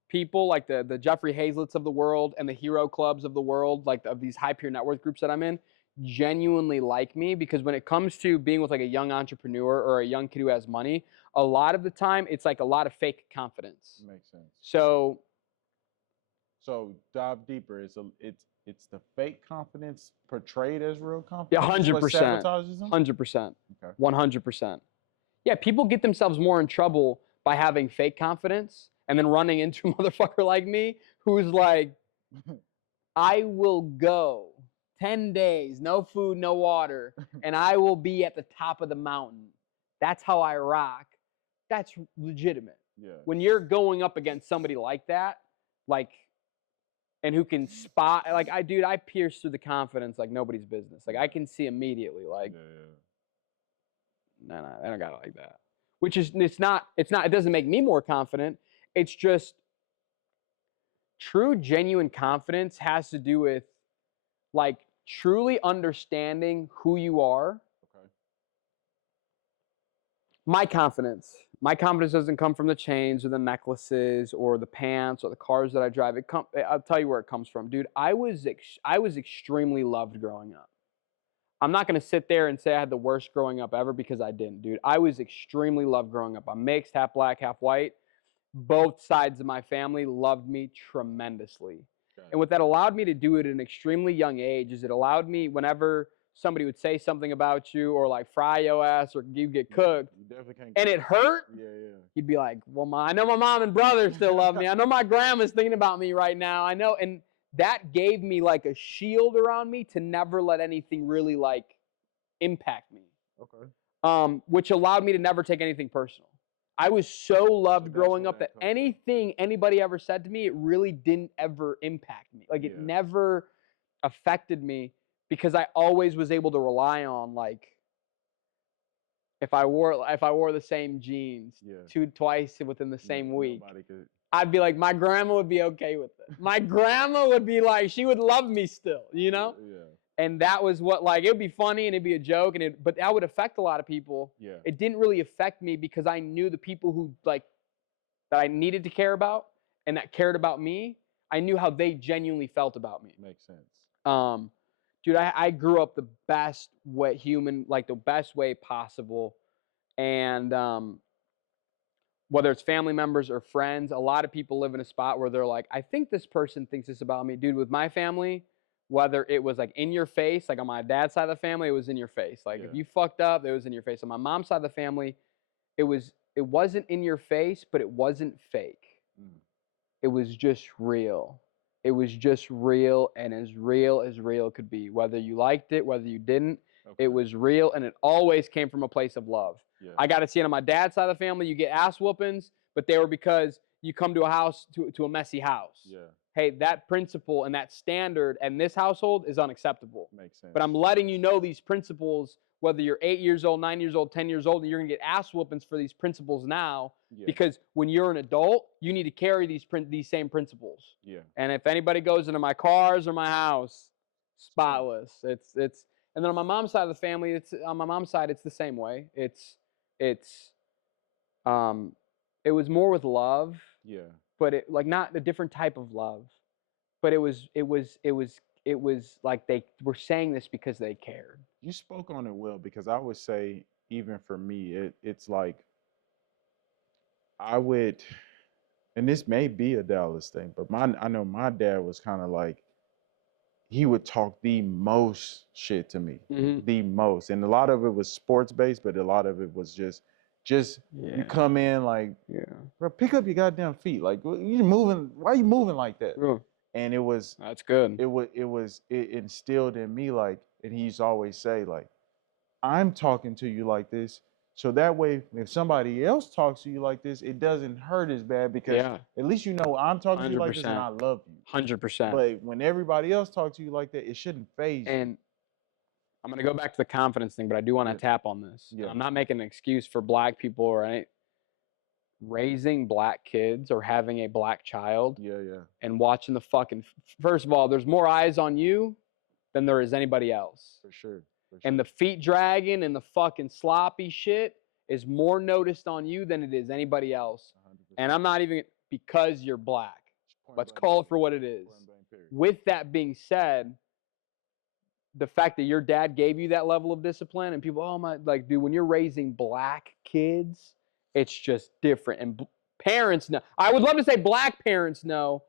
people like the Jeffrey Hazlets of the world and the hero clubs of the world, like of these high peer net worth groups that I'm in, genuinely like me, because when it comes to being with like a young entrepreneur or a young kid who has money, a lot of the time it's like a lot of fake confidence. Makes sense. So dive deeper. It's the fake confidence portrayed as real confidence. Yeah, 100%. 100%. Okay. 100%. Yeah, people get themselves more in trouble by having fake confidence and then running into a motherfucker like me who's like, I will go 10 days, no food, no water, and I will be at the top of the mountain. That's how I rock. That's legitimate. Yeah. When you're going up against somebody like that, like, and who can spot, like, I pierce through the confidence like nobody's business. Like, I can see immediately, like, no, I don't got it like that. Which is, it doesn't make me more confident. It's just true, genuine confidence has to do with, like, truly understanding who you are. Okay. My confidence doesn't come from the chains or the necklaces or the pants or the cars that I drive. I'll tell you where it comes from, dude. I was extremely loved growing up. I'm not going to sit there and say I had the worst growing up ever, because I didn't, dude. I was extremely loved growing up. I'm mixed, half black, half white. Both sides of my family loved me tremendously. Okay. And what that allowed me to do at an extremely young age is it allowed me, whenever somebody would say something about you or like fry your ass or you get cooked, you definitely can't and it hurt, you'd be like, well, I know my mom and brother still love me. I know my grandma's thinking about me right now. I know. And that gave me like a shield around me to never let anything really like impact me. Okay. Which allowed me to never take anything personal. I was so loved growing up that anything anybody ever said to me, it really didn't ever impact me. Like, it never affected me, because I always was able to rely on, like, if I wore the same jeans twice within the same week, I'd be like, my grandma would be okay with it. My grandma would be like, she would love me still, you know? Yeah. And that was what, like, it would be funny and it'd be a joke, but that would affect a lot of people. Yeah. It didn't really affect me because I knew the people who, like, that I needed to care about and that cared about me, I knew how they genuinely felt about me. Makes sense. Dude, I grew up the best way the best way possible. And whether it's family members or friends, a lot of people live in a spot where they're like, I think this person thinks this about me. Dude, with my family, whether it was like in your face, like on my dad's side of the family, it was in your face. Like if you fucked up, it was in your face. On my mom's side of the family, it wasn't in your face, but it wasn't fake. It was just real. It was just real as real could be. Whether you liked it, whether you didn't, it was real, and it always came from a place of love. Yeah. I got to see it on my dad's side of the family. You get ass whoopings, but they were because you come to a house, to a messy house. Yeah. Hey, that principle and that standard and this household is unacceptable. Makes sense. But I'm letting you know these principles, whether you're 8 years old, 9 years old, 10 years old, and you're going to get ass whoopings for these principles now, because when you're an adult, you need to carry these same principles. Yeah. And if anybody goes into my cars or my house, spotless. And then on my mom's side of the family, it's the same way. It was more with love, Yeah. but it like not a different type of love, but it was like they were saying this because they cared. You spoke on it well, because I would say, even for me, it's like I would, and this may be a Dallas thing, but I know my dad was kind of like, he would talk the most shit to me, the most, and a lot of it was sports based, but a lot of it was just you come in like, bro, pick up your goddamn feet, like you moving, why are you moving like that? And That's good. It instilled in me, like, and he used to always say, like, I'm talking to you like this, so that way if somebody else talks to you like this, it doesn't hurt as bad, because at least you know I'm talking to you like this and I love you. 100%. But when everybody else talks to you like that, it shouldn't phase you. And I'm going to go back to the confidence thing, but I do want to tap on this. Yeah. I'm not making an excuse for black people or any raising black kids or having a black child. And watching the fucking, first of all, there's more eyes on you than there is anybody else. For sure. And the feet dragging and the fucking sloppy shit is more noticed on you than it is anybody else. 100%. And I'm not even because you're black. Let's call it for what it is. With that being said, the fact that your dad gave you that level of discipline, and people, oh my, like, dude, when you're raising black kids, it's just different. And parents know. I would love to say black parents know.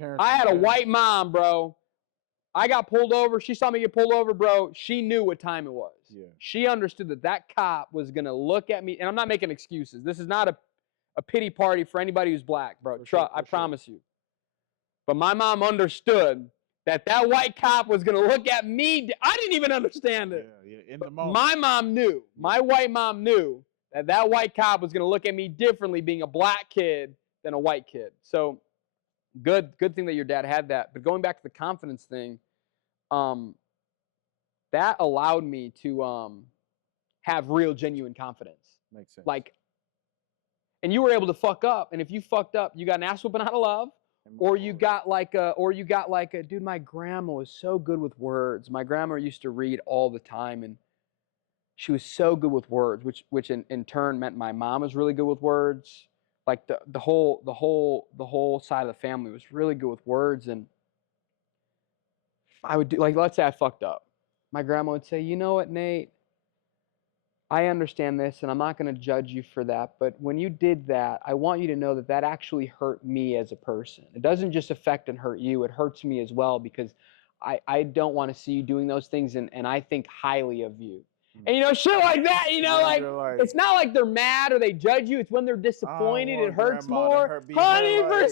I had a white mom, bro. I got pulled over. She saw me get pulled over, bro. She knew what time it was. She understood that cop was going to look at me. And I'm not making excuses. This is not a pity party for anybody who's black, bro. I promise you. But my mom understood that white cop was going to look at me. I didn't even understand it. In the moment. My mom knew. My white mom knew that white cop was going to look at me differently being a black kid than a white kid. So good thing that your dad had that. But going back to the confidence thing, that allowed me to have real, genuine confidence. Makes sense. Like, and you were able to fuck up, and if you fucked up, you got an ass whooping out of love, or you got like a, dude, my grandma was so good with words. My grandma used to read all the time, and she was so good with words, which in turn meant my mom was really good with words. Like the whole side of the family was really good with words. And I would do, like, let's say I fucked up. My grandma would say, you know what, Nate? I understand this, and I'm not going to judge you for that, but when you did that, I want you to know that actually hurt me as a person. It doesn't just affect and hurt you, it hurts me as well, because I don't want to see you doing those things, and I think highly of you. And, shit like that, like, it's not like they're mad or they judge you. It's when they're disappointed, it hurts more. 100%,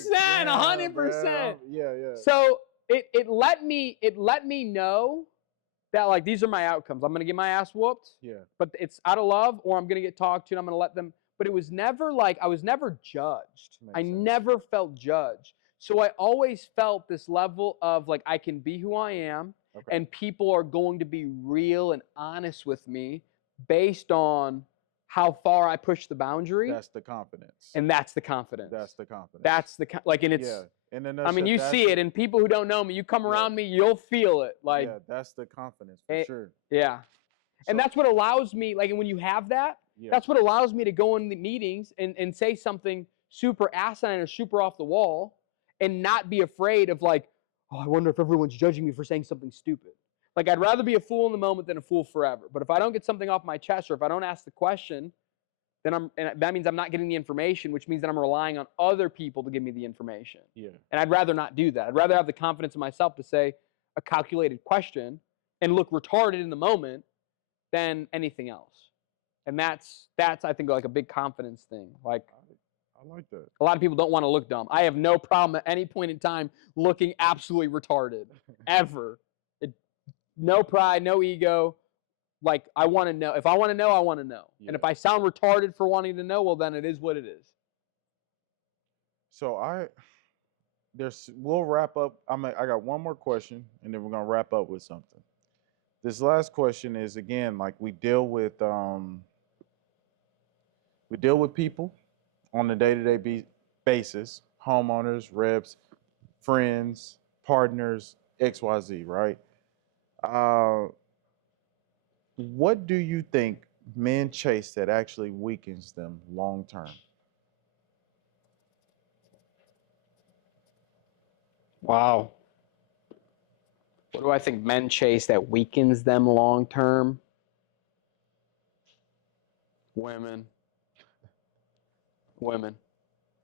100%. Yeah. So it let me know that, like, these are my outcomes. I'm going to get my ass whooped. But it's out of love, or I'm going to get talked to, and I'm going to let them. But it was never like, I was never judged. I never felt judged. So I always felt this level of, like, I can be who I am, and people are going to be real and honest with me based on how far I push the boundary. That's the confidence. And that's the confidence. Like, and it's, I mean, you see it, and people who don't know me, you come around me, you'll feel it. Like, that's the confidence for sure. Yeah. And that's what allows me, like, and when you have that, that's what allows me to go in the meetings and say something super asinine or super off the wall and not be afraid of, like, oh, I wonder if everyone's judging me for saying something stupid. Like, I'd rather be a fool in the moment than a fool forever. But if I don't get something off my chest, or if I don't ask the question, then that means I'm not getting the information, which means that I'm relying on other people to give me the information. And I'd rather not do that. I'd rather have the confidence in myself to say a calculated question and look retarded in the moment than anything else. And that's I think, like, a big confidence thing. Like, I like that. A lot of people don't want to look dumb. I have no problem at any point in time looking absolutely retarded, ever. No pride, no ego. Like, I want to know. If I want to know, I want to know. And if I sound retarded for wanting to know, well, then it is what it is. So we'll wrap up. I got one more question, and then we're gonna wrap up with something. This last question is, again, like, we deal with people on a day-to-day basis, homeowners, reps, friends, partners, XYZ, right? what do you think men chase that actually weakens them long term? Wow. What do I think men chase that weakens them long term? Women.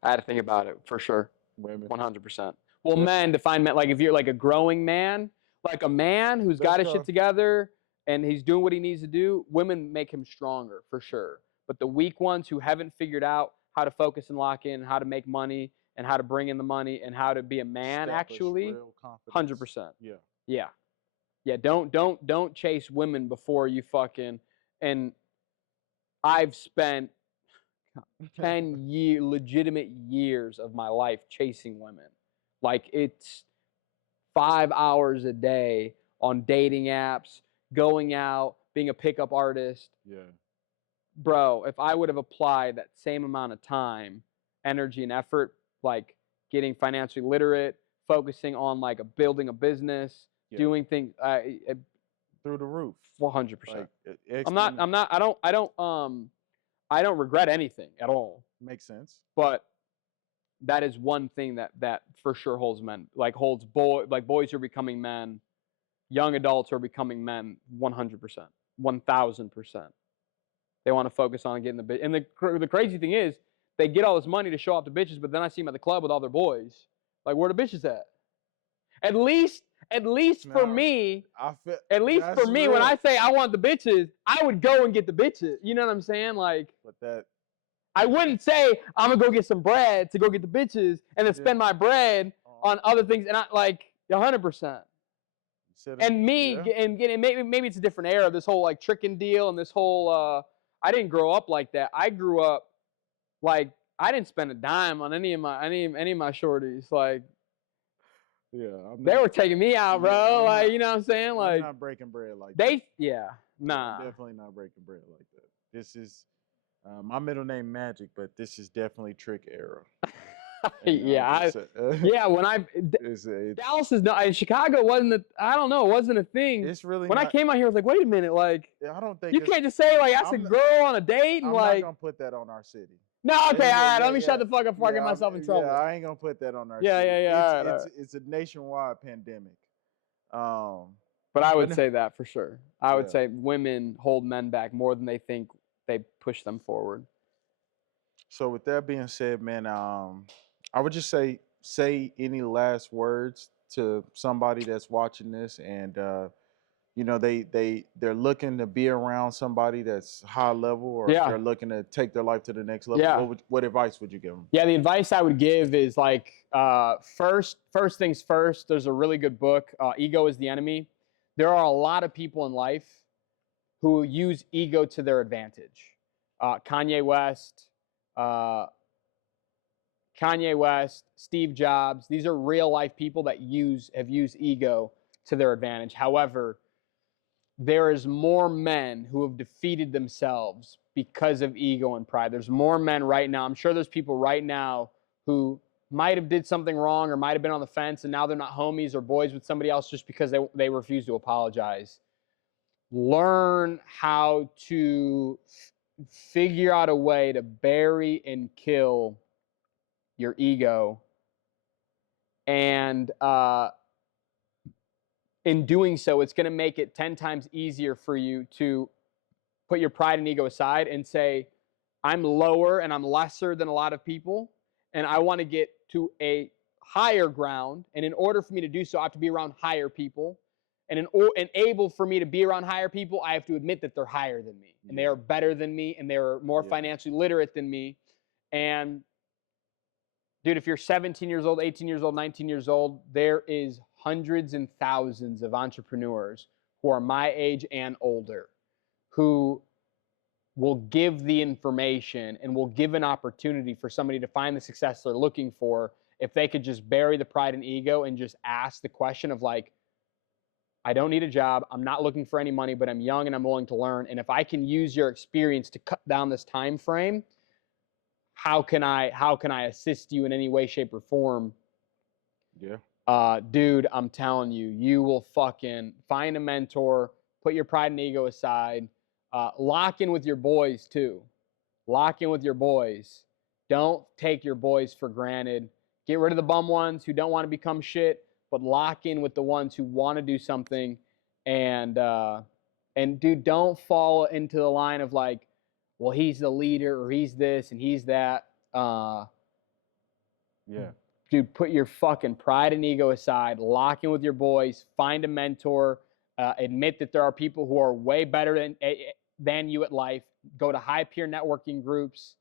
I had to think about it for sure. Women. 100%. Well, men, define men, like if you're like a growing man, like a man who's got his shit together and he's doing what he needs to do, women make him stronger for sure. But the weak ones who haven't figured out how to focus and lock in, how to make money and how to bring in the money and how to be a man, actually, 100%. Yeah. Yeah. Don't chase women before you fucking. And I've spent 10 legitimate years of my life chasing women. Like, it's 5 hours a day on dating apps, going out, being a pickup artist. Yeah. Bro, if I would have applied that same amount of time, energy, and effort, like getting financially literate, focusing on like building a business, doing things through the roof. 100%. Like, I don't regret anything at all. Makes sense. But that is one thing that for sure holds men, like holds boys who are becoming men, young adults who are becoming men, 100%, 1000%. They want to focus on getting the bitch. And the crazy thing is, they get all this money to show off the bitches, but then I see them at the club with all their boys. Like, where the bitches at? At least for me, real. when I say I want the bitches, I would go and get the bitches. You know what I'm saying? Like, I wouldn't say I'm gonna go get some bread to go get the bitches and then spend my bread on other things. And I like 100%. And maybe it's a different era. This whole like tricking deal and this whole I didn't grow up like that. I grew up like I didn't spend a dime on any of my shorties. Like, they were taking me out, bro. Like, you know what I'm saying? Like, I'm not breaking bread like that. Nah. I'm definitely not breaking bread like that. This is my middle name Magic, but this is definitely trick era. Dallas is not. Chicago wasn't. It wasn't a thing. It's really when I came out here, I was like, wait a minute, like, I don't think you can't just say like ask a girl on a date and I'm like. not gonna put that on our city. No, okay, all right. Let me shut the fuck up before I get myself in trouble. Yeah, I ain't gonna put that on our city. It's a nationwide pandemic. But I would say that for sure. I would say women hold men back more than they think they push them forward. So with that being said, man, I would just say any last words to somebody that's watching this and they're looking to be around somebody that's high level or they're looking to take their life to the next level. Yeah. What advice would you give them? Yeah, the advice I would give is like first things first. There's a really good book, Ego is the Enemy. There are a lot of people in life who use ego to their advantage. Kanye West, Steve Jobs. These are real life people that have used ego to their advantage. However, there is more men who have defeated themselves because of ego and pride. There's more men right now. I'm sure there's people right now who might have did something wrong or might have been on the fence and now they're not homies or boys with somebody else just because they refuse to apologize. Learn how to figure out a way to bury and kill your ego. And in doing so, it's going to make it 10 times easier for you to put your pride and ego aside and say, I'm lower and I'm lesser than a lot of people, and I want to get to a higher ground. And in order for me to do so, I have to be around higher people. And able for me to be around higher people, I have to admit that they're higher than me, and they are better than me, and they're more financially literate than me. And dude, if you're 17 years old, 18 years old, 19 years old, there is hundreds and thousands of entrepreneurs who are my age and older who will give the information and will give an opportunity for somebody to find the success they're looking for if they could just bury the pride and ego and just ask the question of like, I don't need a job, I'm not looking for any money, but I'm young and I'm willing to learn. And if I can use your experience to cut down this time frame, how can I assist you in any way, shape, or form? Yeah. Dude, I'm telling you, you will fucking find a mentor, Put your pride and ego aside. Lock in with your boys too. Lock in with your boys. Don't take your boys for granted. Get rid of the bum ones who don't want to become shit, but lock in with the ones who want to do something. And dude, don't fall into the line of like, well, he's the leader or he's this and he's that. Yeah. Dude, put your fucking pride and ego aside. Lock in with your boys. Find a mentor. Admit that there are people who are way better than you at life. Go to high peer networking groups.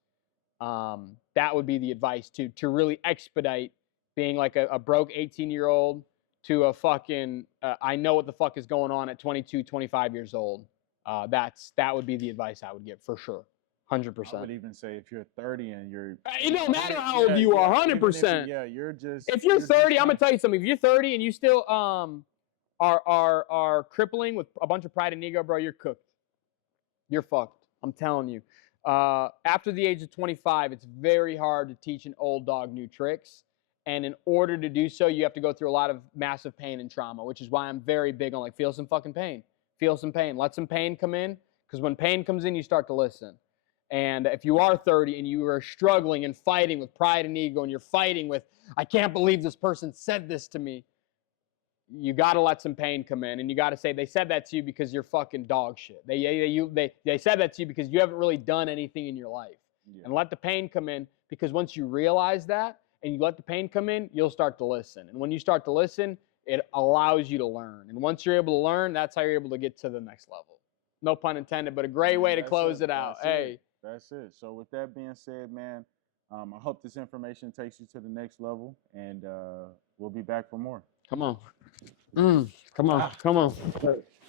That would be the advice to really expedite being like a broke 18-year-old to a fucking I know what the fuck is going on at 22, 25 years old. That would be the advice I would give for sure. 100%. I would even say if you're 30 and you're... It don't matter how old you are, 100%. Yeah, you're just... If you're 30, I'm going to tell you something. If you're 30 and you still are crippling with a bunch of pride and ego, bro, you're cooked. You're fucked. I'm telling you. After the age of 25, it's very hard to teach an old dog new tricks. And in order to do so, you have to go through a lot of massive pain and trauma, which is why I'm very big on like, feel some fucking pain. Feel some pain. Let some pain come in. Because when pain comes in, you start to listen. And if you are 30 and you are struggling and fighting with pride and ego and you're fighting with, I can't believe this person said this to me, you got to let some pain come in. And you got to say, they said that to you because you're fucking dog shit. They said that to you because you haven't really done anything in your life. Yeah. And let the pain come in, because once you realize that and you let the pain come in, you'll start to listen. And when you start to listen, it allows you to learn. And once you're able to learn, that's how you're able to get to the next level. No pun intended, but a great way to close it out. Hey. That's it. So with that being said, man, I hope this information takes you to the next level, and we'll be back for more. Come on. Come on. Come on.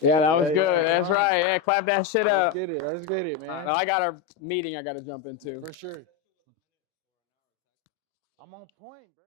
Yeah, that was good. That's right. Yeah, clap that shit up. Let's get it, man. I got a meeting I got to jump into. For sure. I'm on point, bro.